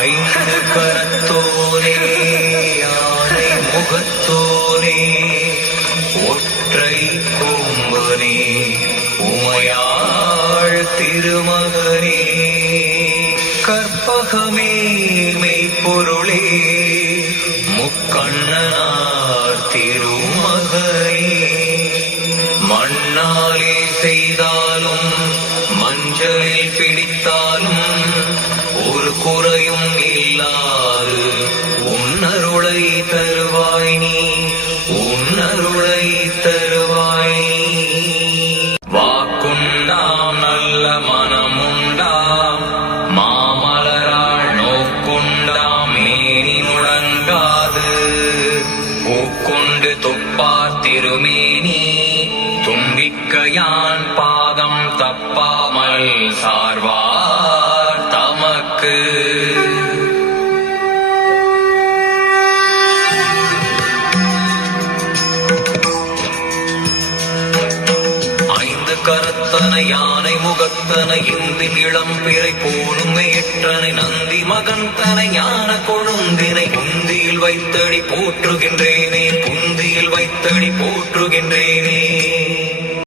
ஐந்து கரத்தோனே யானை முகத்தோனே ஒற்றை கொம்பனே உமையாள் திருமகனே கற்பகமே மெய்ப்பொருளே முக்கண்ணனார் திருமகனே மண்ணாலே செய்தாலும் மஞ்சளில் பிடித்தாலும் ஒரு குறையும் இல்லாது உன்னருளை தருவாய் நீ உன்னருளை தருவாய் வாக்குண்டாம் நல்ல மனமுண்டாம் மாமலராள் நோக்குண்டாம் மேனி முழங்காது பூக்கொண்டு துப்பார் திருமேனி தும்பிக்கையான் பாதம் தப்பாமல் சார்வார் தமக்கு ஐந்து கரத்தனை யானை முகத்தனை இந்தின் இளம்பிறை போலும் ஏற்றனை நந்தி மகந்தனை ஞான கொழுந்தினை புந்தியில் வைத்தடி போற்றுகின்றேனே புந்தியில் வைத்தடி போற்றுகின்றேனே